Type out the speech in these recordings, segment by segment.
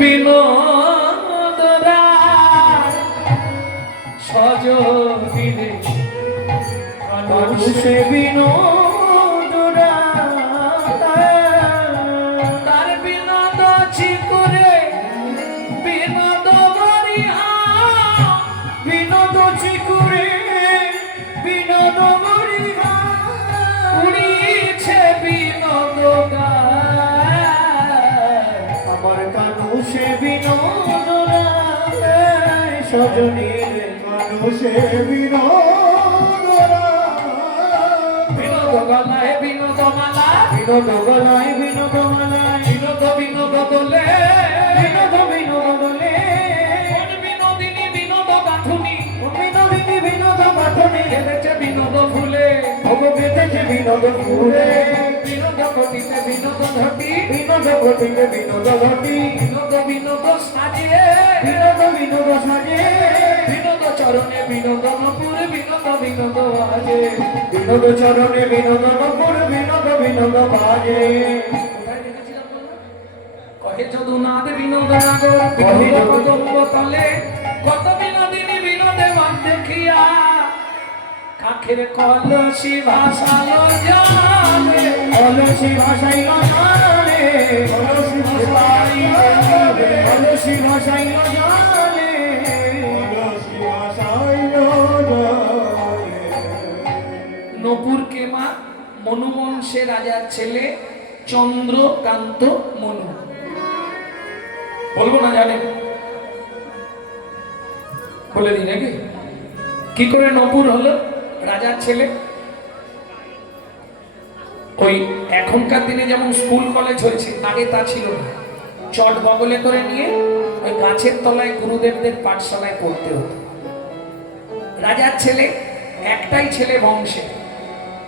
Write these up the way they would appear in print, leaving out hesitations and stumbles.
বিনোদরা সজনে মানুষে বিনোদরা তার বিনোদ চিকুরে বিনোদ বরিহা বিনোদ চিকুরে বিনোদ বরিহা উড়িছে বিনোদ আমার কানুষে বিনোদরা সজনীর কানুষে বিনোদরা বিনোদ গলায় বিনোদমালা বিনোদ গলায় বিনোদমালা বিনোদ বিনোদ বলে বিনোদ বিনোদ বলে বিনোদিনী বিনোদ গাঁথুনি বিনোদিনী বিনোদ গাঁথুনি গেঁথেছে বিনোদ ফুলে গেঁথেছে বিনোদ ফুলে বিনোদ গতিতে বিনোদ ঘটি বিনোদ গতিতে বিনোদ ঘটি বিনোদ বিনোদ সাজে বিনোদ বিনোদ সাজে বিনোদ চরণে বিনোদ নপুর বিনোদ বিনোদ বাজে বিনোদ চরণে বিনোদ নপুর বিনোদ বিনোদ বাজে কোথায় দেখেছিলাম বললাম কহে যদুনাথ বিনোদ নাগর কহে কদম্ব তলে কত বিনোদিনী বিনোদে বাদ দেখিয়া কাখের কলসি ভাষালো জানে কলসি ভাষাইলো জানে কলসি ভাষাইলো জানে কলসি ভাষাইলো জানে কলসি ভাষাইলো জানে নপুর কেমা মনুবংশে রাজার ছেলে চন্দ্রকান্ত মনু বলবো না জানেন বলে দিই নাকি কি করে নপুর হলো রাজার ছেলে ওই এখনকার দিনে যেমন স্কুল কলেজ হয়েছে আগে তা ছিল না চট বগলে করে নিয়ে ওই গাছের তলায় গুরুদেবদের পাঠশালায় পড়তে হতো রাজার ছেলে একটাই ছেলে বংশে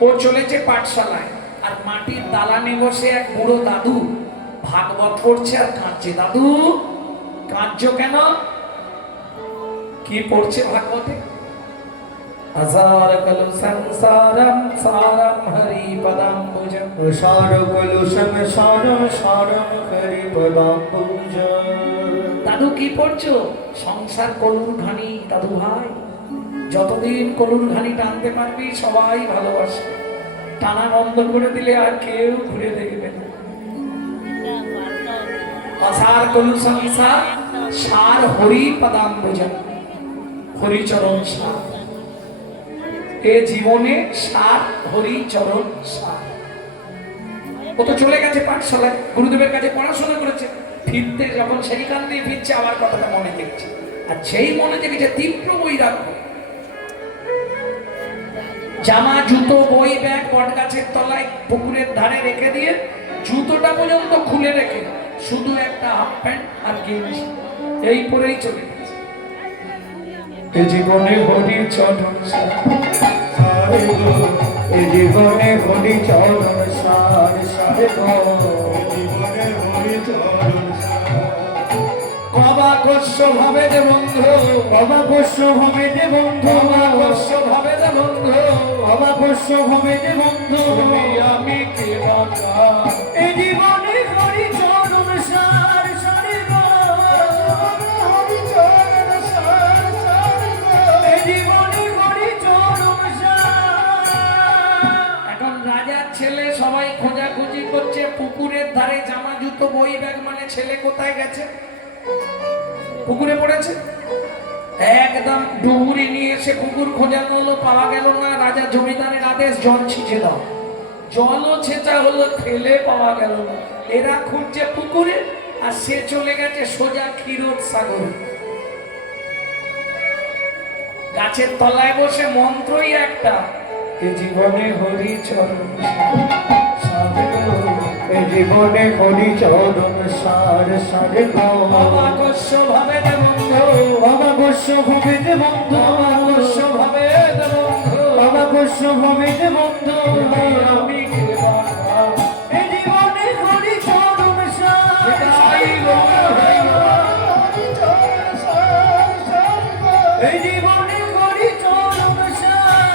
ও চলেছে পাঠশালায় আর মাটির দালানে বসে এক বুড়ো দাদু ভাগবত পড়ছে আর কাঁদছে দাদু কাঁদছো কেন কি পড়ছে ভাগবতে हजार कलु संसारम सारम हरि पदाम्बुजम सार कलु संसारम सारम हरि पदाम्बुजम দাদু কি পড়ছো সংসার কলুর ঘানি দাদু ভাই যতদিন কলুর ঘানি টানতে পারবি সবাই ভালোবাসবে টানা বন্ধ করে দিলে আর কেউ ঘুরে দেখবে না আসার কলু সংসার সার হরি পদাম্বুজম হরি চরণ সার এ জীবনে সার হরি চরণ সার ও তো চলে গেছে পাঠশালায় গুরুদেবের কাছে পড়াশোনা করেছে ফিরতে যখন সেইখান দিয়ে ফিরছে আমার কথাটা মনে দেখছে আর সেই মনে দেখেছে তীব্র বৈরাগ্য জামা জুতো বই ব্যাগ বট গাছের তলায় পুকুরের ধারে রেখে দিয়ে জুতোটা পর্যন্ত খুলে রেখে শুধু একটা হাফ প্যান্ট আর গেঞ্জি এই পরেই চলে গেছে এ জীবনে হরি চরণ সার এ জীবনে হরি চরণ সার সারে জীবনে হরি চরণ বাবা কষ্ট ভাবে যে বন্ধু বাবা কষ্ট ভাবে যে বন্ধু বাবা কষ্ট ভাবে যে বন্ধু বাবা কষ্ট ভাবে যে বন্ধু আমি কে বাবা এ জীবনে হরি চরণ সার সারে হরি চরণ সার সারে এ জীবনে হরি চরণ সার এখন রাজার ছেলে সবাই খোঁজাখুঁজি করছে পুকুরের ধারে জামা জুতো বই ব্যাগ মানে ছেলে কোথায় গেছে পুকুরে পড়েছে একদম ডুবুরি নিয়ে এসে পুকুর খোঁজানো হলো পাওয়া গেল না রাজা জমিদারের আদেশ জল ছিঁচে দাও জলও ছেঁচা হলো ফেলে পাওয়া গেল না এরা খুঁজছে পুকুরে আর সে চলে গেছে সোজা ক্ষীরোদ সাগরে গাছের তলায় বসে মন্ত্রই একটা এ জীবনে হরি চরণ এ জীবনে হরি চরণ সার সারে বাবা কষ্ট ভাবে দে বন্ধু বাবা কষ্ট ভাবে দে বন্ধু বাবা কষ্ট ভাবে দে বন্ধু বাবা কষ্ট ভাবে দে বন্ধু আমি কে বাবা এ জীবনে হরি চরণ সার এই জীবনে হরি চরণ সার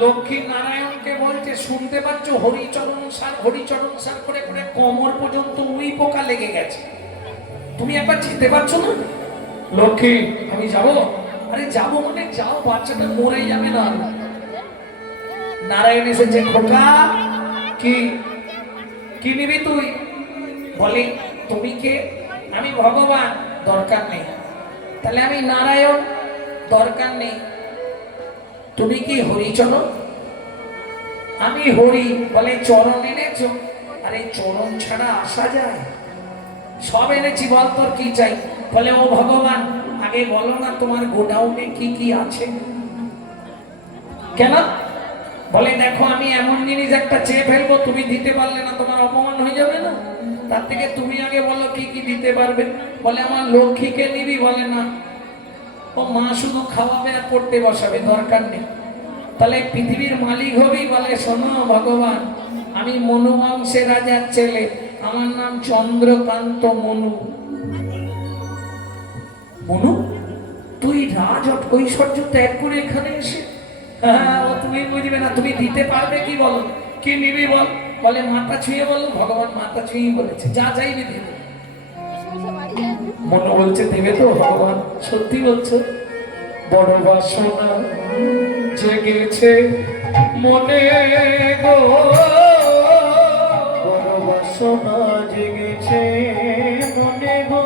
লক্ষ্মী নারায়ণকে বলছে শুনতে পাচ্ছ হরিচরণ সার হরিচরণ সার করে করে কোমর পর্যন্ত উই পোকা লেগে গেছে। তুমি একবার যেতে পারছো না? লক্ষ্মী আমি যাব। আরে যাবো মানে যাও, বাচ্চাটা মরে যাবে না। নারায়ণ এসেছে। খোকা কি কি নিবি তুই? বলে তুমি কে? আমি ভগবান। দরকার নেই। তাহলে আমি নারায়ণ। দরকার নেই। তুমি কি হরিচরণ? আমি হরি। বলে চরণ এনেছো? আরে চরণ ছাড়া আসা যায়? সব এনেছি, বল তোর কি চাই? বলে ও ভগবান, আগে বলো না তোমার গোডাউনে কি কি আছে। কেন? বলে দেখো আমি এমন জিনিস একটা চেয়ে ফেলবো, তুমি দিতে পারলে না তোমার অপমান হয়ে যাবে না? তার থেকে তুমি আগে বলো কি কি দিতে পারবে। বলে আমার লক্ষ্মীকে নিবি? বলে না, ও মা শুধু খাওয়াবে আর পড়তে বসাবে, দরকার নেই। তাহলে পৃথিবীর মালিক হবি? বলে শোনো ভগবান, আমি মনু বংশের রাজার ছেলে, আমার নাম চন্দ্রকান্ত মনু। মনু, তুই রাজ ঐশ্বর্য ত্যাগ করে এখানে এসে? হ্যাঁ, ও তুমি বুঝবে না। তুমি দিতে পারবে কি? বলো কি নিবি বল। বলে মাথা ছুঁয়ে বল। ভগবান মাথা ছুঁয়ে বলেছে যা চাইবে দেবে। মনু বলছে দেবে তো? ভগবান সত্যি বলছো? বড় বাসনা জেগেছে মনে গো, বড় বাসনা জেগেছে মনে গো,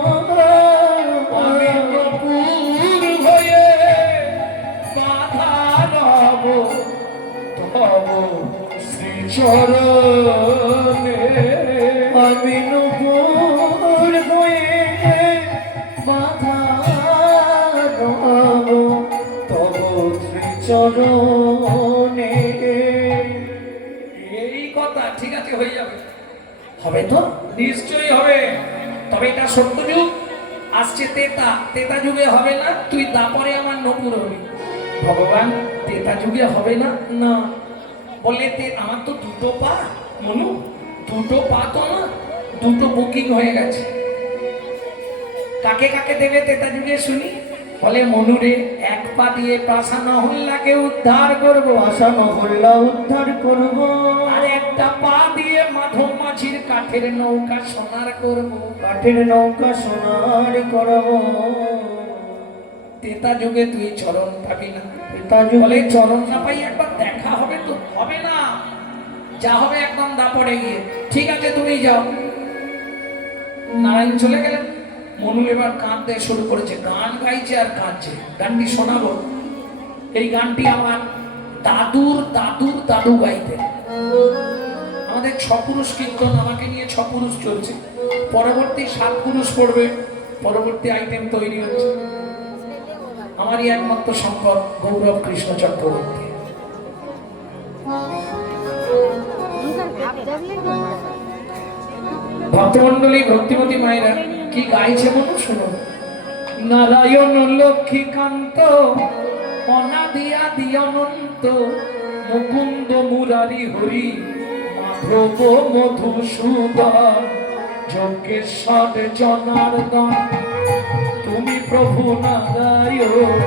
আমি নপুর হয়ে বাধা রব তব শ্রীচরণে, আমি নপুর হয়ে বাধা রব তব শ্রীচরণে। এই কথা ঠিক আছে, হয়ে যাবে। হবে তো? নিশ্চয়ই হবে। তবে এটা সত্য যুগ, আসছে তেতা। তেতা যুগে হবে না, তুই তারপরে আমার নপুর হবি। ভগবান তেতা যুগে হবে না? না। বলে আমার তো দুটো পা। মনু, দুটো পা তো না, দুটো বুকিং হয়ে গেছে। কাকে কাকে দেবে তেতা যুগে শুনি? বলে মনুরে এক পা দিয়ে পাশা নহল্লাকে উদ্ধার করবো, আশা নহল্লা উদ্ধার করব, আর একটা পা দিয়ে মাধব মাঝির কাঠের নৌকা সোনার করবো। কাঠের নৌকা সোনার করব। তেতা যুগে তুই চরণ পাবি না। পিতা বলে যুগে চরণ না পাই একবার দেখা হবে তো? হবে না, যা হবে একদম দাপড়ে গিয়ে। ঠিক আছে তুমি যাও। নারায়ণ চলে গেলেন। মনু এবার কাঁদতে শুরু করেছে, গান গাইছে আর কাঁদছে। গানটি শোনাবো। এই গানটি আমার দাদুর দাদুর দাদু গাইতেন। আমাদের ছপুরুষ কীর্তন, আমাকে নিয়ে ছপুরুষ চলছে। পরবর্তী 7 পুরুষ পড়বে, পরবর্তী আইটেম তৈরি হচ্ছে। আমারই একমাত্র সম্পদ গৌরব কৃষ্ণ চক্রবর্তী। ভক্তমন্ডলী, ভক্তিমতী মায়েরা কি গাইছে মনে শুনো। নারায়ণ লক্ষ্মীকান্ত অনাদি আদি অনন্ত, মুকুন্দ মুরারি হরি মাধব মধুসূদন, যজ্ঞেশ্বর জনার্দন তুমি প্রভু নারায়ণ,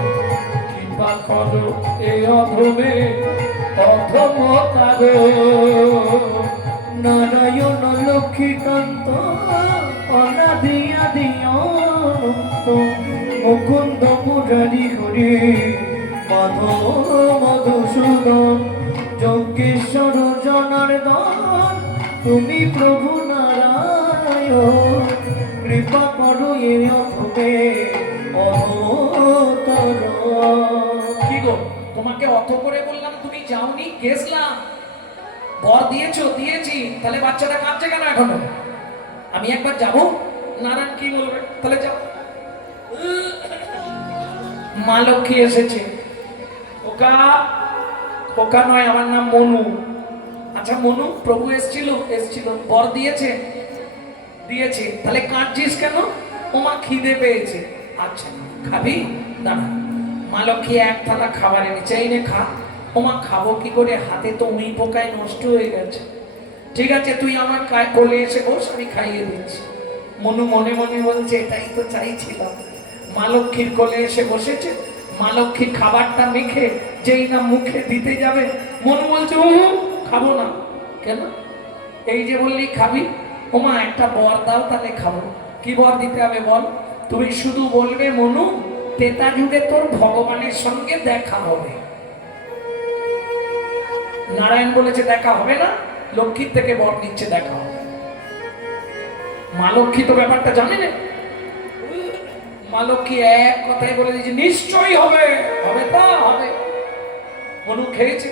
কৃপা করো এ অধমে অধমতার। নারায়ণ লক্ষ্মীকান্ত অনাদি আদি অনন্ত, মুকুন্দ মুরারি হরি মাধব মধুসূদন, যজ্ঞেশ্বর জনার্দন তুমি প্রভু নারায়ণ, কৃপা করো এ অধমে অধমতর। কি গো, তোমাকে অত করে বললাম, তুমি যাওনি, গেছলাম। বর দিয়েছো? দিয়েছি। তাহলে বাচ্চাটা কাঁদছে কেন এখনো? আমি একবার যাব। নারায়ণ কি বলবে? তাহলে যাও। মা লক্ষ্মী এসেছে। ওকা ওকা নয়, আমার নাম মনু। আচ্ছা মনু, প্রভু এসেছিল? এসেছিল। বর দিয়েছে? দিয়েছে। তাহলে কাঁদছিস কেন? ও মা খিদে পেয়েছে। আচ্ছা খাবি? দাঁড়া। মা লক্ষ্মী এক থালা খাবার এনেছে, এই নে খা। ও মা খাবো কি করে, হাতে তো উই পোকায় নষ্ট হয়ে গেছে। ঠিক আছে তুই আমার কোলে এসে বস, আমি খাইয়ে দিচ্ছি। মনু মনে মনে বলছে এটাই তো চাইছিলাম। মা লক্ষ্মীর কোলে এসে বসেছে। মা লক্ষ্মী খাবারটা মেখে যেই না মুখে দিতে যাবে, মনু বলছে ও খাবো না। কেন? এই যে বললি খাবি, ওমা একটা বর দাও তাহলে খাবো। কি বর দিতে হবে বল? তুমি শুধু বলবে মনু তেতা যুগে তোর ভগবানের সঙ্গে দেখা হবে। নারায়ণ বলেছে দেখা হবে না, লক্ষ্মীর থেকে বর নিচ্ছে দেখা হবে। মা লক্ষ্মী তো ব্যাপারটা জানে না। মা লক্ষ্মী এক কথাই বলে দিয়েছে নিশ্চয়ই হবে, হবে তা হবে। মনু খেয়েছে,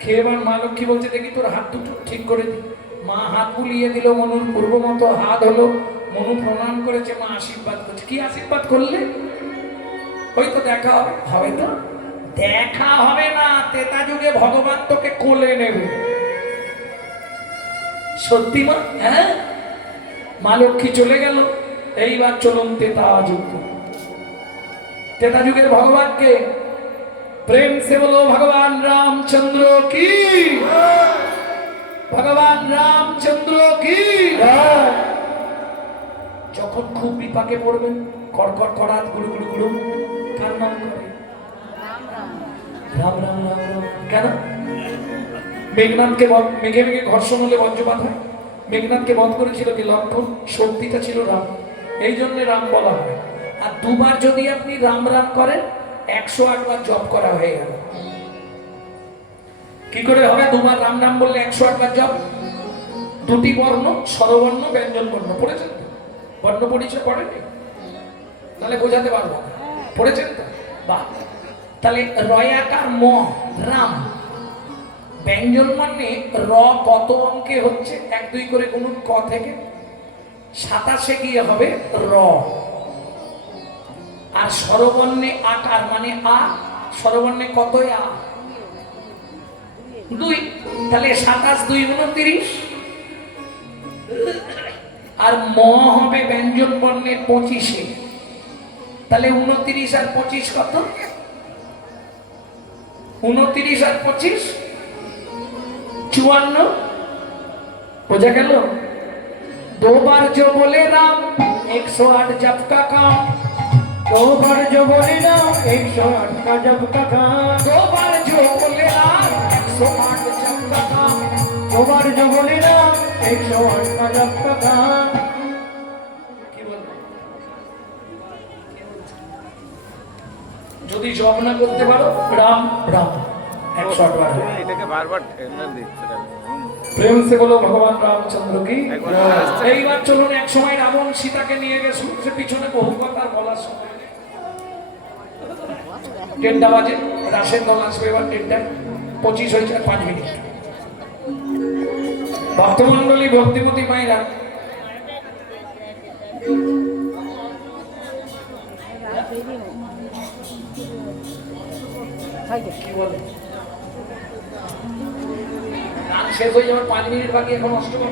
খেয়ে এবার মা লক্ষ্মী বলছে দেখি তোর হাত দুটো ঠিক করে দি। মা হাত বুলিয়ে দিল, মনুর পূর্ব মতো হাত হলো। মনু প্রণাম করেছে, মা আশীর্বাদ করছে। কি আশীর্বাদ করলে? ওই তো দেখা হবে। হবে তো? দেখা হবে না, তেতা যুগে ভগবান তোকে কোলে নেবে। সত্যি মা? হ্যাঁ। মা লক্ষ্মী চলে গেল। এইবার চলুন তেতা যুগ। তেতা যুগের ভগবানকে প্রেম সে বলো ভগবান রামচন্দ্র কি, ভগবান রামচন্দ্র কি। যখন খুব বিপাকে পড়বেন, কড়কড় কড়াত গুড়ু গুড়ু গুড়ু, কার নাম করে? রাম রাম রাম রাম। কেন? মেঘনাথকে মেঘে মেঘে ঘর্ষণ হলে বজ্রপাত হয়। মেঘনাথকে বধ করেছিল কি লক্ষণ? শক্তিটা ছিল রাম, এই জন্য রাম বলা হয়। আর দুবার যদি আপনি রাম রাম করেন 108 বার জপ করা হয়ে গেল। কি করে হবে? দুবার রাম নাম বললে 108 বার জপ। দুটি বর্ণ, স্বরবর্ণ ব্যঞ্জন বর্ণ পড়েছেন তো? বর্ণ পরিচয় পড়েনি? তাহলে বোঝাতে পারবো না। পড়েছেন তো? বাহ। তাহলে রয়াকার ম রাম, ব্যঞ্জন মানে র কত অঙ্কে হচ্ছে? 1 2 করে গুনুন ক থেকে 27 গিয়ে হবে র। আর স্বরবর্ণে আকার মানে আ, স্বরবর্ণে কত আ? 2। তাহলে 27 2 29। আর ম হবে ব্যঞ্জন বর্ণের 25-এ। তাহলে 29 আর 25 কত? 29 আর 25 54। বোঝা গেল? दो बार जो बोले राम 108 जप का काम। दो बार जो बोले राम 108 का जप का काम। दो बार जो बोले राम 108 जप का काम। दो बार जो बोले राम 108 का जप का काम। কি বলবো? যদি জপ না করতে পারো রাম রাম 108 বার। এটাকে বারবার ঠেলা দিচ্ছে। প্রেম সে বলো ভগবান রামচন্দ্র কি। এইবার চলুন, এক সময় রাবণ সীতাকে নিয়ে গেছে, সে পিছনে বহু কথা বলার সময় নেই। 10টা বাজে, রাশের দল আসবে এবার 10:25 হয়েছে 5 মিনিট। ভক্তমন্ডলী, ভক্তিমতী মায়েরা, কি বলে? গান শেষ হয়ে যাবে, 5 মিনিট বাকি, এখন অষ্টম।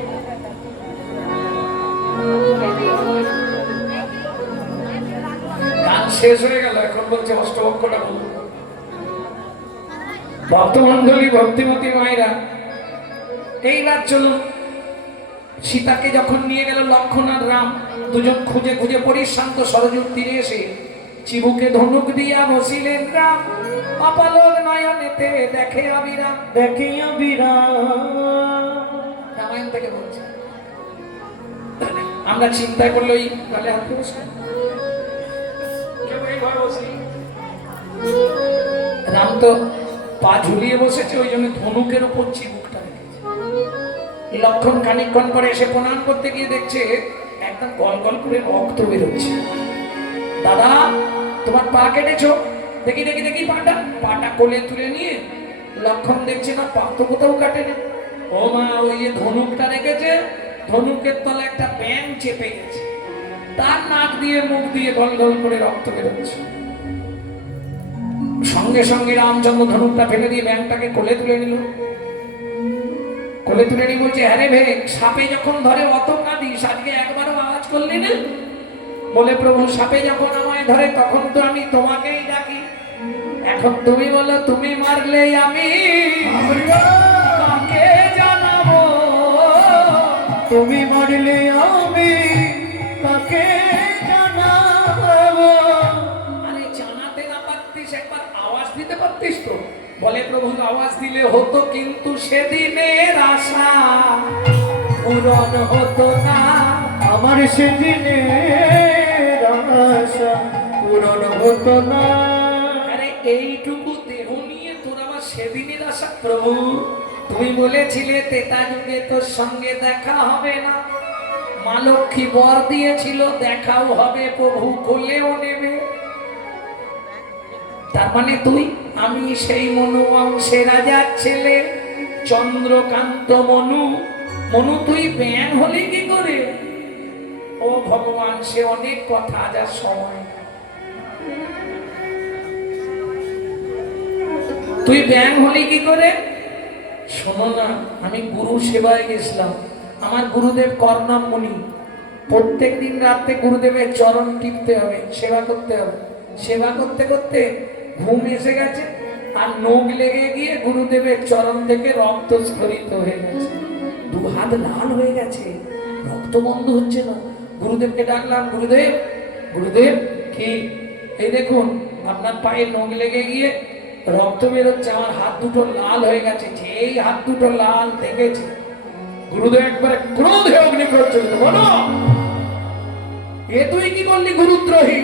গান শেষ হয়ে গেল, এখন বলছে অষ্টবক্ষটা বলুন। ভক্তমন্ডলী, ভক্তিমতী মায়েরা, এইবার চলুন। সীতাকে যখন নিয়ে গেল লক্ষ্মণ আর রাম, দুজন খুঁজে খুঁজে পরিশ্রান্ত সরযূর তীরে এসে চিবুকে ধনুক দিয়া বসিলেন রাম। অপলক নয়নেতে দেখে অবিরাম, দেখে অবিরাম। রামায়ণ থেকে বলছে। আমরা চিন্তায় করলে ওই গালে হাত দিয়ে বসে, কেউ এইভাবে বসে। রাম তো পা ঝুলিয়ে বসেছে, ওই জন্য ধনুকের উপর চিবুকটা রেখেছে। লক্ষণ খানিকক্ষণ পরে এসে প্রণাম করতে গিয়ে দেখছে একদম গল গল করে রক্ত বেরোচ্ছে। দাদা তোমার পা কেটেছো? দেখি দেখি দেখি পাটা কোলে তুলে নিয়ে লক্ষণ দেখছে না পা তো কোথাও কাটেনি। ও মা, ওই যে ধনুকটা রেখেছে, ধনুকের তলে একটা ব্যাং চেপে গেছে, তার নাক দিয়ে মুখ দিয়ে গল গল করে রক্ত বেরোচ্ছে। সঙ্গে সঙ্গে রামচন্দ্র ধনুকটা ফেলে দিয়ে ব্যাংটাকে কোলে তুলে নিল। কোলে তুলে নিয়ে বলছে, হ্যাঁ রে ভে, সাপে যখন ধরে অত কাঁদিস, আজকে একবারও আওয়াজ করলি না? বলে, প্রভু সাপে যখন আমায় ধরে তখন তো আমি তোমাকেই ডাকি, এখন তুমি বলো তুমি মারলে আমি কাকে জানাবো? তুমি মারলে আমি কাকে জানাবো? আরে জানাতে না পারতিস, একবার আওয়াজ দিতে পারতিস তো। বলে, প্রভু আওয়াজ দিলে হতো, কিন্তু সেদিনের আশা পূরণ হতো না। আমার সেদিনের আশা পূরণ হতো না। আরে এইটুকু দেহ নিয়ে তোর আমার সেদিনের আশা। প্রভু তুমি বলেছিলে তেতা যুগে তোর সঙ্গে দেখা হবে না, মা লক্ষ্মী বর দিয়েছিল দেখাও হবে, প্রভু কোলেও নেবে। তার মানে তুই, আমি সেই মনু অংশে রাজার ছেলে চন্দ্রকান্ত মনু। মনু তুই ব্যাং হলি কি করে? ও ভগবান, সে অনেক কথা, যা সময় তুই ব্যাং হলি কি করে? শোনো না, আমি গুরু সেবায় গেছিলাম। আমার গুরুদেব করনাম মুনি। প্রত্যেক দিন রাতে গুরুদেবের চরণ টিপতে হবে, সেবা করতে হবে। সেবা করতে করতে ঘুম এসে গেছে, আর নখ লেগে গিয়ে গুরুদেবের চরণ থেকে রক্ত স্খলিত হয়ে গেছে, দু হাত লাল হয়ে গেছে, রক্ত বন্ধ হচ্ছে না। গুরুদেবকে ডাকলাম, গুরুদেব, গুরুদেব কি? এই দেখুন আপনার পায়ে নখ লেগে গিয়ে রক্ত বেরোচ্ছে, আমার হাত দুটো লাল হয়ে গেছে। যেই হাত দুটো লাল দেখেছে, গুরুদেব একবারে ক্রোধে অগ্নি প্রজ্বলিত। বলো, এ তুই কি বললি গুরুদ্রোহী?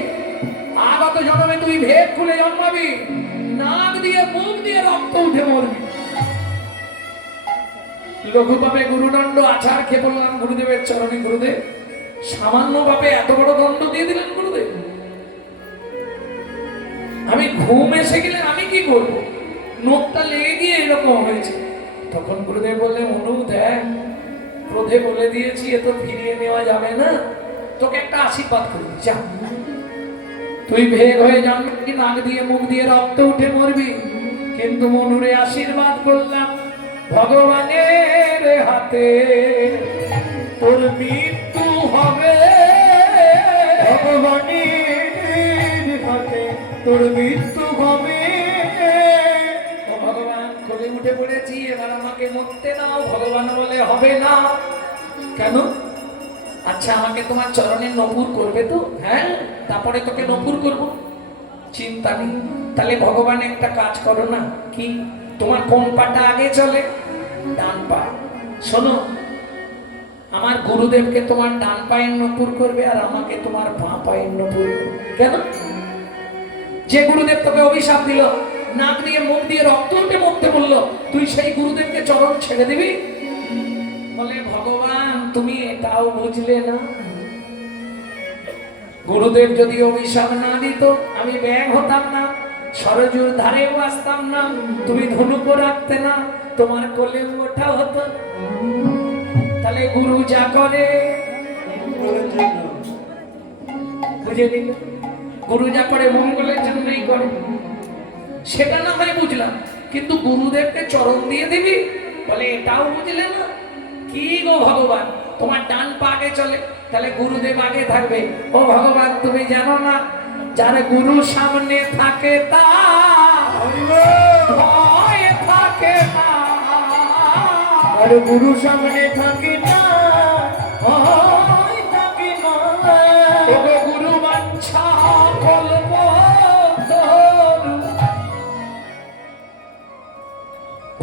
আগত জন্মে তুই ভেদ খুলে জন্মাবি, নাক দিয়ে মুখ দিয়ে রক্ত উঠে মরবি। লঘু পাবে গুরুদণ্ড আছাড় খেয়ে বললাম গুরুদেবের চরণে, গুরুদেব সামান্য ভাবে এত বড় দণ্ড দিয়ে দিলেন গুরুদেব। আমি ঘুম এসে গেলে আমি কি করবো? নোকটা লেগে গিয়ে এরকম হয়েছে। তখন গুরুদেব বললেন, মনু দেখ, ক্রোধে বলে দিয়েছি, এ তো ফিরিয়ে নেওয়া যাবে না, তোকে একটা আশীর্বাদ করি, যা তুই ভেগ হয়ে জানবি, নাক দিয়ে মুখ দিয়ে রক্ত উঠে মরবি। কিন্তু মনুরে আশীর্বাদ করলাম, ভগবানের হাতে তোর মৃত্যু হবে, ভগবানের হাতে তোর মৃত্যু হবে। ও ভগবান, কোলে উঠে পড়েছি, এবার আমাকে মরতে দাও। ভগবান বলে, হবে না। কেন? আচ্ছা আমাকে তোমার চরণে নপুর করবে তো? হ্যাঁ, তারপরে তোকে নপুর করব, চিন্তা নেই। তাহলে ভগবান একটা কাজ করো না। কি? তোমার কোন পাটা আগে চলে? ডান পা। শোনো, আমার গুরুদেবকে তোমার ডান পায়ের নপুর করবে, আর আমাকে তোমার বাঁ পায়ের নপুর করবে। কেন? যে গুরুদেব তোকে অভিশাপ দিল, নাক দিয়ে মুখ দিয়ে রক্ত উঠে মরতে বললো, তুই সেই গুরুদেবকে চরণ ছেড়ে দিবি? বলে, ভগবান তুমি এটাও বুঝলে না। গুরুদেব যদি অভিশাপ না দিত, আমি ব্যাং হতাম না, সরজুর ধারেও আসতাম না, তুমি ধনুকও রাখতে না, তোমার কোলে ওঠা হতো। তাহলে গুরু যা করে বুঝে দিল, গুরু যা করে মঙ্গলের জন্যই করে। সেটা না হয় বুঝলাম, কিন্তু গুরুদেবকে চরণ দিয়ে দিবি? বলে, এটাও বুঝলে না। কি গো ভগবান, তোমার ডান পা আগে চলে, তাহলে গুরুদেব আগে থাকবে। ও ভগবান, তুমি জানো না, যার গুরু সামনে থাকে তার ভয় থাকে না। আর গুরু সামনে থাকে না, ভয় থাকে না। ওগো গুরু বাঞ্ছা কল্প তরু।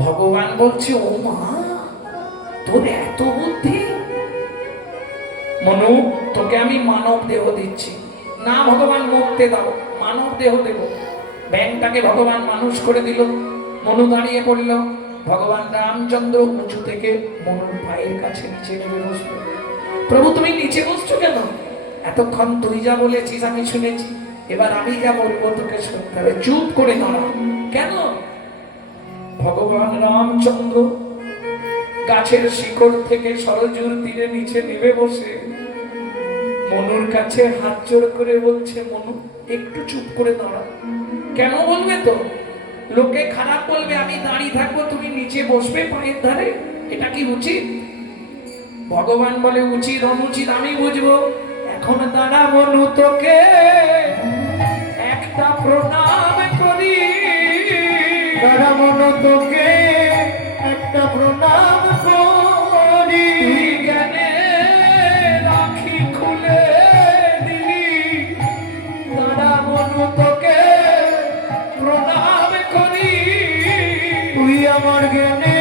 ভগবান বলছে, ও মা, তোর এত বুদ্ধি? মনু, তোকে আমি মানব দেহ দিচ্ছি না। ভগবান মুক্তি দাও, মানব দেহ দেব। ব্যাংটাকে ভগবান মানুষ করে দিল। মনু দাঁড়িয়ে পড়ল। ভগবান রামচন্দ্র উঁচু থেকে মনুর পায়ের কাছে নিচে নেমে বসলো। প্রভু তুমি নিচে বসছো কেন? এতক্ষণ তুই যা বলেছিস আমি শুনেছি, এবার আমি যা বলবো তোকে শুনতে হবে, চুপ করে দাঁড়া। কেন? ভগবান রামচন্দ্র গাছের শিকড় থেকে সরজুর তীরে নিচে নেমে বসে মনুর কাছে হাত জোড় করে বলছে, মনু একটু চুপ করে দাঁড়া। কেন বলবে তো? লোকে খারাপ বলবে, আমি দাঁড়িয়ে থাকবো, তুমি নিচে বসবে পায়ের ধারে, এটা কি উচিত? ভগবান বলে, উচিত অনুচিত আমি বুঝবো। এখন দাঁড়া মনু, তোকে একটা প্রণাম করি। দাঁড়া মনু, তোকে একটা প্রণাম করি। তুই জ্ঞানে রাখি খুলে দিলি, দাঁড়া মনু, তোকে প্রণাম করি। তুই আমার জ্ঞানে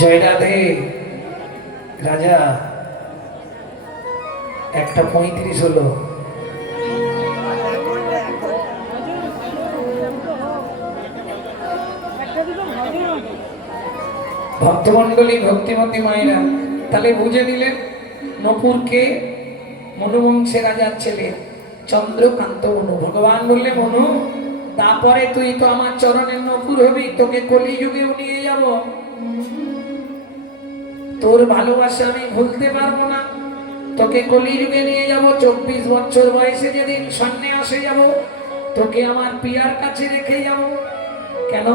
জয় রাধে। রাজা 1:35 হলো। ভক্তমন্ডলী, ভক্তিমতী মায়েরা, তাহলে বুঝে নিলেন নপুরকে মনুবংশে রাজার ছেলে চন্দ্রকান্ত মনু। ভগবান বললে, মনু তারপরে তুই তো আমার চরণের নপুর হবি, তোকে কলিযুগেও নিয়ে যাব। তোর ভালোবাসা আমি ভুলতে পারবো না, তোকে কলিযুগে নিয়ে যাব। 24 বছর বয়সে যেদিন সন্ন্যাসে যাব, তোকে আমার পিয়ার কাছে রেখে যাব। কেন?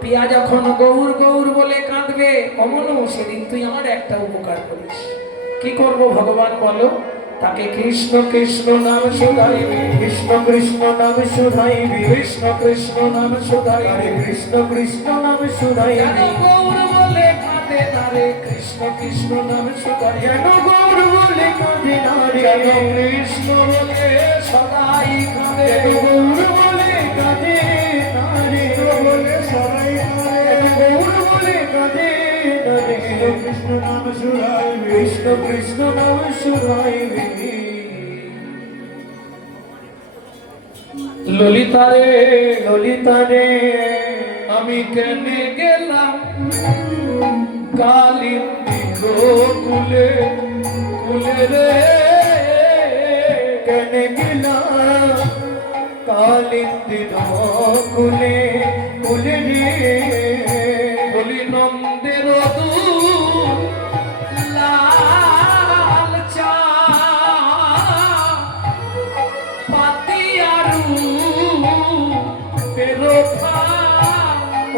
পিয়া যখন গৌর গৌর বলে কাঁদবে, অমনু সেদিন তুই আমার একটা উপকার করিস। কি করব ভগবান বলো? তাকে কৃষ্ণ কৃষ্ণ নাম শুধাইবি, কৃষ্ণ কৃষ্ণ নাম শুধাইবি, কৃষ্ণ কৃষ্ণ নাম শুধাইবি, কৃষ্ণ কৃষ্ণ নাম কেন শুধাইবি। গৌর বলে কাঁদে তারে কৃষ্ণ কৃষ্ণ নাম শুধাইবি, কেন গৌর বলে কাঁদে নারে, কেন কৃষ্ণ বলে সদাই কাঁদে, কেন গৌর বলে কাঁদে নারে, বলে সদাই কাঁদে, গৌর বলে কাঁদে নারে। কৃষ্ণ নাম শুধাইবি, কৃষ্ণ কৃষ্ণ নাম শুধাইবি। ললিতা রে ললিতা রে আমি কেনে গেলাম কালিন্দির কুলে কুলে রে, কেনে গেলাম কালিন্দির কুলে কুলে রে। বলি নন্দের দুধ লাল চা পাতিয়ারু পেরোখা,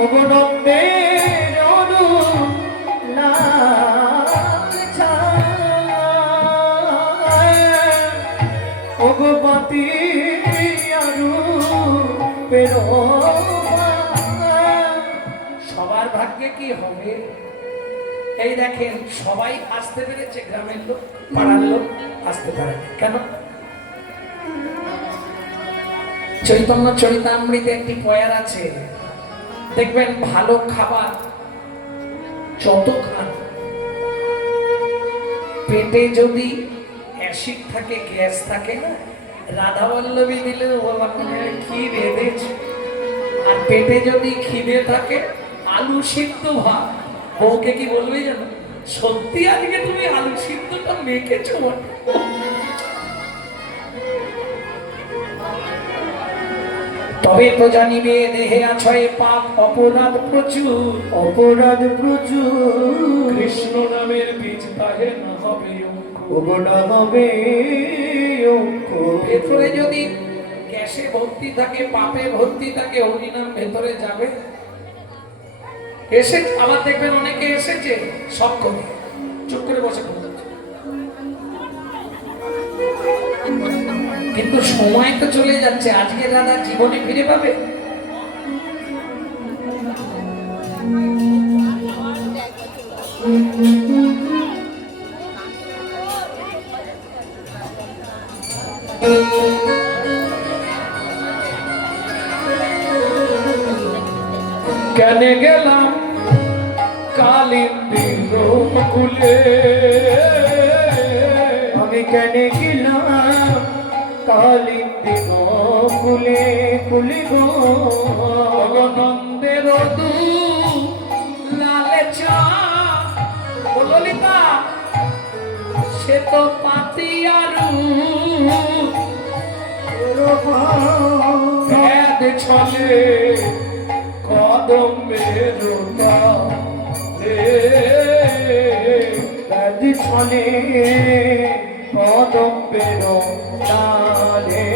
অবনন্দের অনু লাল ছায়, অগপতি আরু পেরো। সবার ভাগ্যে কি হবে? এই দেখেন, সবাই আসতে পেরেছে, গ্রামের লোক পাড়ার লোক আসতে পারে না। কেন? চৈতন্য চরিতামৃতে একটি পয়ার আছে, দেখবেন ভালো খাবার যত খান, পেটে যদি অ্যাসিড থাকে, গ্যাস থাকে না, রাধা বল্লভী দিলে ও বাবা কি রেঁধেছে। আর পেটে যদি খিদে থাকে, আলু সিদ্ধ ভাত, বউকে কি বলবে জানো? সত্যি আজকে তুমি আলু সিদ্ধটা মেখেছো বটে। তবে তো জানিবে দেহে আছে পাপ অপরাধ প্রচুর, অপরাধ প্রচুর, কৃষ্ণ নামের বীজ তাহে না হবে অঙ্কুর। ওগোনা হবে অঙ্কুর। ভেতরে যদি গ্যাসে ভর্তি থাকে, পাপে ভর্তি থাকে, হরিনাম ভেতরে যাবে। এসে আবার দেখবেন অনেকে এসেছে সব করে চুপ করে বসে পড়ছে, কিন্তু সময় তো চলে যাচ্ছে। আজকে দাদা জীবনে ফিরে পাবে? কেন গেলাম কালিন্দির কুলে, আমি কেন গেলাম কালিন্দির কুলে কুলে গো। ভগনন্দের দু লালে চা, ও ললিতা সে তো পাতিয়ারু ভেদ ছলে কদমের রাজ ছলে কদম্বের ডালে।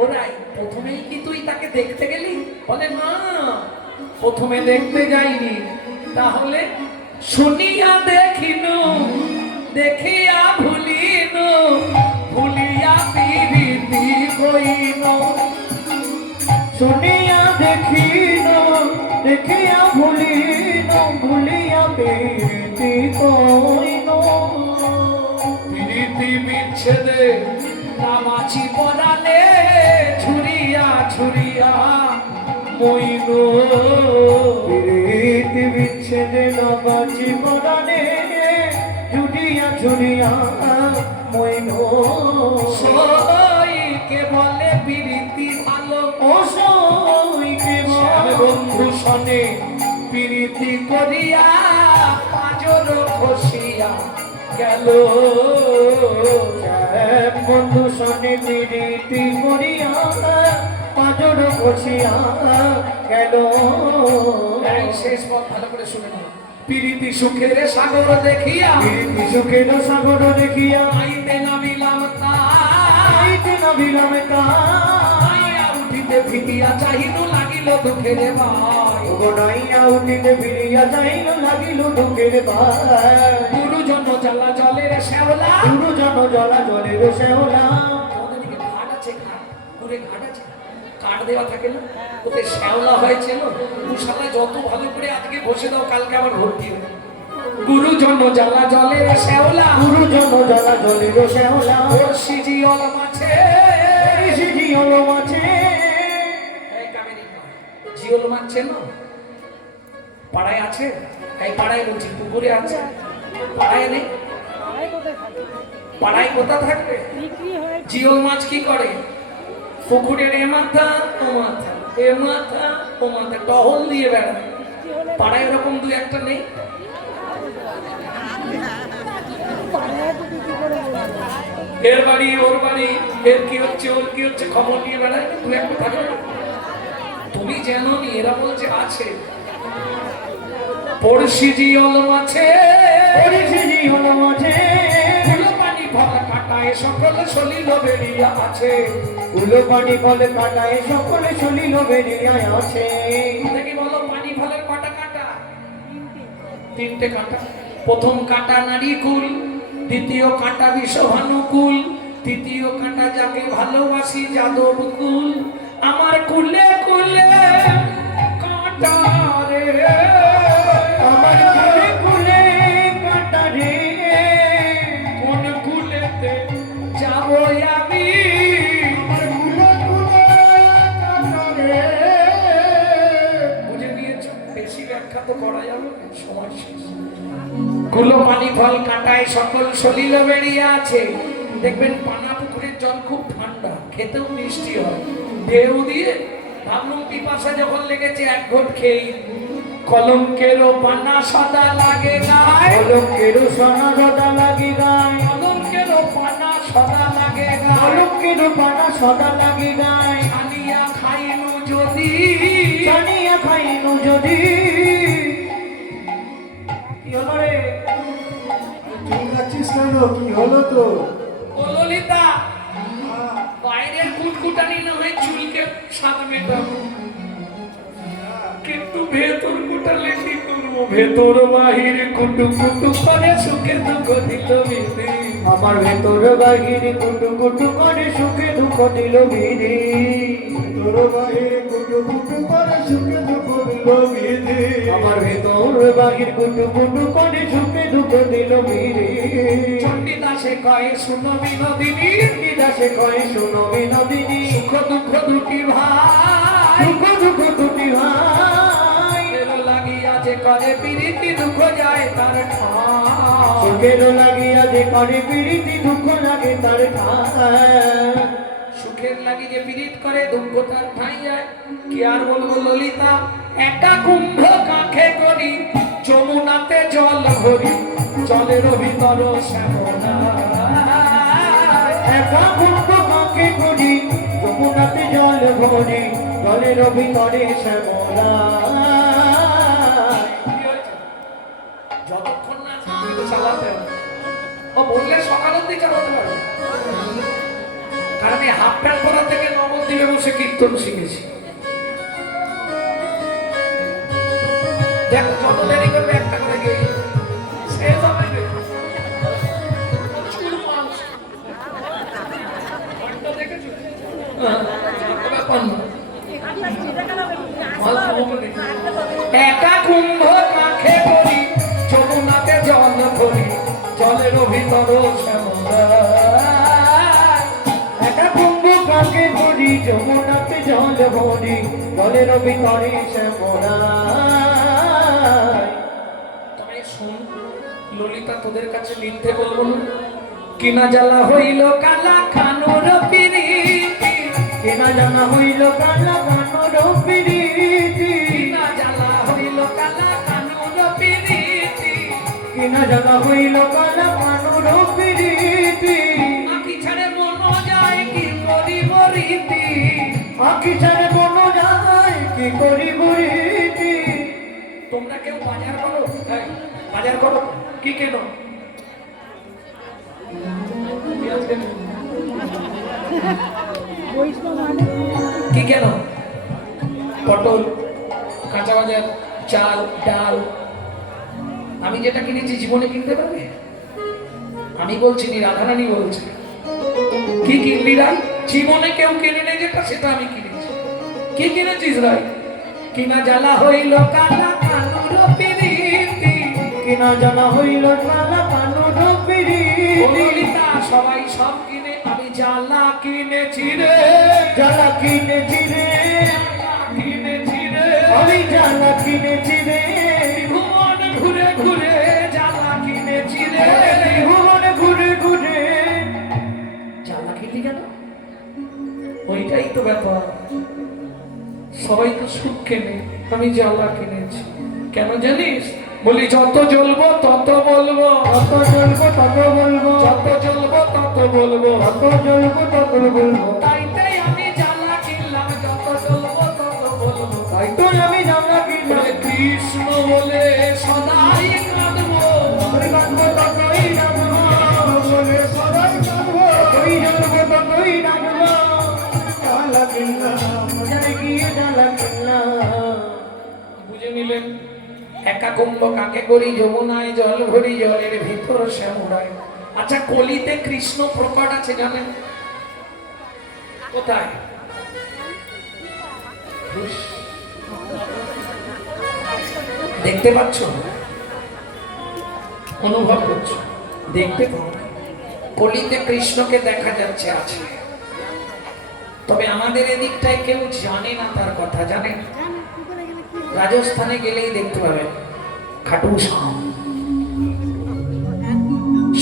ওরাই প্রথমেই কি তুই তাকে দেখতে গেলি? বলে না, প্রথমে দেখতে যাইনি। তাহলে শুনিয়া দেখিনু, দেখিয়া ভুলিনু, ভুলিয়া প্রীতি কইন। শুনিয়া দেখিন, দেখিয়া ভুলিন, ভুলিয়া প্রীতি কইন। প্রীতি বিচ্ছেদে নামাচি পরালে, ছুরিয়া ছুরিয়া মইন। ছেড়ে লাগাচ্ছি পরাণে জুড়িয়া ঝুড়িয়া মইন সবাইকে বলে প্রীতি ভালো ও সইকে আমি বন্ধু শনে প্রীতি করিয়া পাঁজর খসিয়া গেল বন্ধু সনে প্রীতি করিয়া পাঁজর বসিয়া গেল এই শেষ পথ ভালো করে শুনে নাও প্রীতি সুখের সাগর দেখিয়া প্রীতি সুখের সাগর দেখিয়া আইতে নামিলাম আইতে নামিলাম তাইয়া উঠিতে ফিরিয়া চাহিল লাগিল দুঃখের ভাই গোনাইয়া উঠিতে ফিরিয়া যাইল লাগিল দুঃখের ভাই গুরুজন জ্বালা জলের শ্যাওলা গুরুজন জলা জলের শ্যাওলা আমাদের দিকে ঘাট আছে ঘাট ঘুরে ঘাট আছে কাঠ দেওয়া থাকে না ওতে শ্যাওলা হয়েছিল মশালা যত ভালো করে আজকে বসে দাও কালকে আবার ভর্তি হবে গুরুজন জ্বালা জলের শ্যাওলা গুরুজন জলা জলের শ্যাওলা বর্ষি জিয়ল মাছে জিয়ল মাছে এই কাবেরী জিয়ল মাছ চেনো পাড়ায় আছে এই পাড়ায় বলছি পুকুরে আছে পাড়ায় নেই পাড়ায় কোথা থাকবে জিওল মাছ কি করে পুকুরের এ মাথা ও মাথা এ মাথা ও মাথা টহল দিয়ে বেড়ায় পাড়ায় এরকম দু একটা নেই এর বাড়ি ওর বাড়ি এর কি হচ্ছে ওর কি হচ্ছে খবর নিয়ে বেড়ায় দু একটা থাকে না? তুমি জানো নি এরা বলছে আছে পড়শি জিওল মাছে জিয়ল মাছে ফুল পানি ভরা কাটায় সকল সলিল বেরিয়া আছে উলো পানি ফলে কাটায় সকলে চলিল বেরিয়া আছে দেখি বলো পানি ফলের কটা কাটা তিনটে কাটা প্রথম কাটা নারী কুল দ্বিতীয় কাটা বিষভানুকুল তৃতীয় কাটা যাকে ভালোবাসি যাদব কুল আমার কুলে কুলে কাটা রে আমার কুলে কুলে কাটা রে কোন কুলেতে যাব আমি আমার কুলে কুলে কাটা রে বুঝে নিয়েছ বেশি ব্যাখ্যা তো করা যাবে না, সময় শেষ কুলো পানি ফল কাটায় সকল সলিল বেরিয়ে আছে দেখবেন পানা পুকুরের জল খুব ঠান্ডা খেতেও মিষ্টি হয় ঢেউ দিয়ে ভাবলুম পিপাসা যখন লেগেছে এক ঘট খেয়ে কলঙ্কেরও পানা সাদা লাগে গায়ে কলঙ্কেরও সোনা সদা লাগি গায় কলঙ্কেরও পানা সাদা লাগে গায়ে কলঙ্কেরও পানা সদা লাগি গায় ছানিয়া খাইনু যদি জানিয়া খাইনু যদি কি হলো রে তুই যাচ্ছিস কেন কি হলো তো ও ললিতা বাইরের কুটকুটানি না হয় চুলকে সাত মেটাবো কিন্তু ভেতর কুটালে কি করবো ভেতর বাহির কুটু কুটু করে সুখে দুঃখ দিল বিধি আমার ভেতর বাহির কুটু কুটু করে সুখে দুঃখ দিল বিধি তোর বাহিরে কুটু কুটু করে সুখে দুঃখ দিল বিধি আমার ভেতর বাহির কুটু কুটু করে সুখে দুঃখ দিল বিধি চণ্ডীদাসে কয়ে শুনো বিনোদিনী দাসে কয়ে শোনো বিনোদিনী সুখ দুঃখ দুটি ভাই দুঃখ দুঃখ দুটি ভাই এলো লাগিয়া যে করে পিরিতি দুঃখ যায় তার ঠাই সুখেরও লাগিয়া যে করে পিড়িতি দুঃখ লাগে তার ঠায় সুখের লাগি যে পীড়িত করে দুঃখ তার ঠাই যায় কি আর বলবো ললিতা একা কুম্ভ কাঁখে করি যমুনাতে জল ভরি জলের ভিতর শ্যামলা একা কুম্ভ কাকে করি যমুনাতে জল ভরি জলের ভিতরে শ্যামলা যতক্ষণ না চালাতে চালাতে হবে। ও বললে সকাল অব্দি চালাতে পারবে কারণ এই হাফ প্যান্ট পরা থেকে নবদ্বীপে বসে কীর্তন শিখেছি দেখ যত দেরি করবে একটা করে গিয়ে শেষ হবে রে। চুল মাংস। ঘন্টা দেখেছো? ব্যাপার না। মাল খাবো না। একা কুম্ভ কাঁখে করি যমুনাতে জল ভরি জলের ভিতর শ্যামলা একা কুম্ভ কাকে করি যমুনাতে জল ভরি জলের ভিতরে শ্যামলা শোন ললিতা, তোদের কাছে মিথ্যে বলবো না। কিনা জ্বালা হইল কালা কানুর পিরিতি, কেনা জানা হইল কালা কানুর প্রীতি, কিনা জ্বালা হইল কালা কানুর পিরিতি, কেনা জানা হইল কালা কানুর প্রীতি, আঁকি ছাড়ে মন যায় কি করিব রীতি, আখি ছাড়ে কোনো যায় কি করিব রীতি। তোমরা কেউ বাজার করো? এই, বাজার করো, কি কেন? পেঁয়াজ কেন? কি কেন? পটল, কাঁচা বাজার, চাল, ডাল। আমি যেটা কিনেছি জীবনে কিনতে পারবে? আমি বলছি নি, রাধারানী বলছে। কি কিনলি রাই? জীবনে কেউ কিনে নেই যেটা, সেটা আমি কিনেছি। কি কিনেছিস রাই? কিনা জ্বালা হইল কালা কানুর পিরিতি, কেনা জানা হইল কালা কানুর প্রীতি, ললিতা সবাই সব কিনে, আমি জ্বালা কিনেছি রে, জ্বালা কিনেছি রে, কিনেছি রে, আমি জ্বালা কিনেছি রে, ভুবন ঘুরে ঘুরে জ্বালা কিনেছি রে। ভুবনে ঘুরে ঘুরে। জ্বালা কিনলি কেন? ওইটাই তো ব্যাপার। সবাই তো সুখ কেনে, আমি জ্বালা কিনেছি কেন জানিস? বলি যত জ্বলবো তত বলবো, কত জ্বলবো তত বলবো, যত জ্বলবো তত বলবো, কত জ্বলবো তত বলবো, তাইতেই আমি জ্বালা কিনলাম, যত জ্বলবো তত বলবো। তাই তো আমি জ্বালা কিনলাম। বলে কৃষ্ণ বলে সদাই কাঁদবো, ততই কাঁদবো ততই ডাকবো, বলে সদাই কাঁদবো, ততই জ্বলবো ততই ডাকবো। জ্বালা কিনলাম, বাজারে গিয়ে জ্বালা কিনলাম। বুঝে নিলেন? একা কুম্ভ কাকে করি, যমুনায় জল ভরি, জলের ভিতর শ্যামরায়। আচ্ছা, কলিতে কৃষ্ণ প্রকট আছে জানেন কোথায়? দেখতে পাচ্ছ? অনুভব করছো? দেখতে পাও? কলিতে কৃষ্ণকে দেখা যাচ্ছে, আছে। তবে আমাদের এদিকটায় কেউ জানে না তার কথা, জানেন? রাজস্থানে গেলেই দেখতে পাবেন খাটু শ্যাম।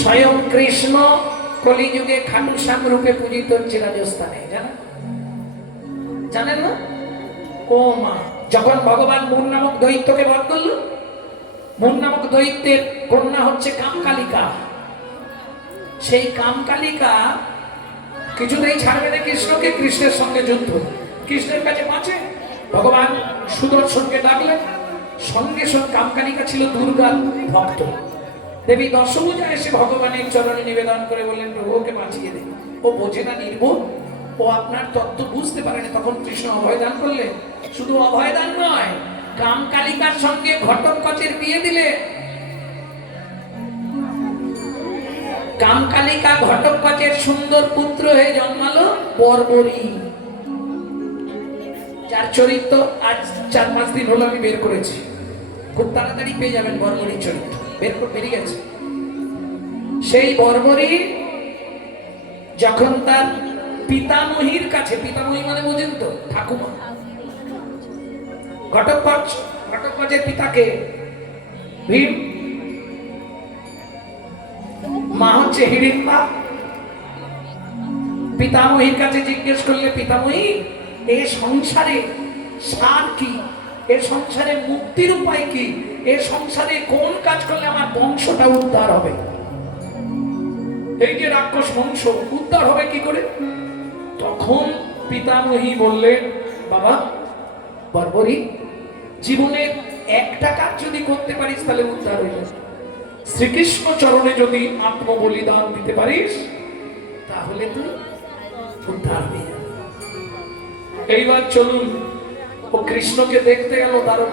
স্বয়ং কৃষ্ণ কলিযুগে খাটু শ্যাম রূপে পূজিত হচ্ছে রাজস্থানে, জানেন? জানেন না? ও মা, যখন ভগবান মুন নামক দৈত্যকে বধ করল, মুন নামক দৈত্যের কন্যা হচ্ছে কামকালিকা। সেই কামকালিকা কিছুতেই ছাড়বে না কৃষ্ণকে, কৃষ্ণের সঙ্গে যুদ্ধ। কৃষ্ণের কাছে বাঁচে, ভগবান সুদর্শনকে ডাকলেন। সঙ্গে সঙ্গে কামকালিকা ছিল দুর্গার ভক্ত। দেবী দশভুজা এসে ভগবানের চরণে নিবেদন করে বললেন, প্রভু ওকে বাঁচিয়ে দিন, ও বোঝে না নির্বোধ, ও আপনার তত্ত্ব বুঝতে পারে না। তখন কৃষ্ণ অভয়দান করলেন। শুধু অভয়দান নয়, কামকালিকার সঙ্গে ঘটোৎকচের বিয়ে দিলে। কামকালিকা ঘটোৎকচের সুন্দর পুত্র হয়ে জন্মালো বর্বরী, যার চরিত্র আজ 4-5 দিন হলো আমি বের করেছি। খুব তাড়াতাড়ি পেয়ে যাবেন বর্বরীর চরিত্র, বেরিয়ে গেছে। সেই বর্বরী যখন তার পিতামহীর কাছে, পিতামহী মানে বোঝেন তো, ঠাকুমা, ঘটোৎকচের পিতাকে ভীম, মা হচ্ছে হিড়িম্বা। পিতামহীর কাছে জিজ্ঞেস করলে, পিতামহী এই সংসারে সার কি, এর সংসারে মুক্তির উপায় কি, এর সংসারে কোন কাজ করলে আমার বংশটা উদ্ধার হবে, এই যে রাক্ষস বংশ উদ্ধার হবে কি করে? তখন পিতামহী বললেন, বাবা বর্বরী, জীবনে একটা কাজ যদি করতে পারিস তাহলে উদ্ধার হয়ে যাবে। শ্রীকৃষ্ণ চরণে যদি আত্মবলিদান দিতে পারিস তাহলে তুই উদ্ধার হয়ে যাবে। এইবার চলুন, ও কৃষ্ণকে দেখতে গেল, তারও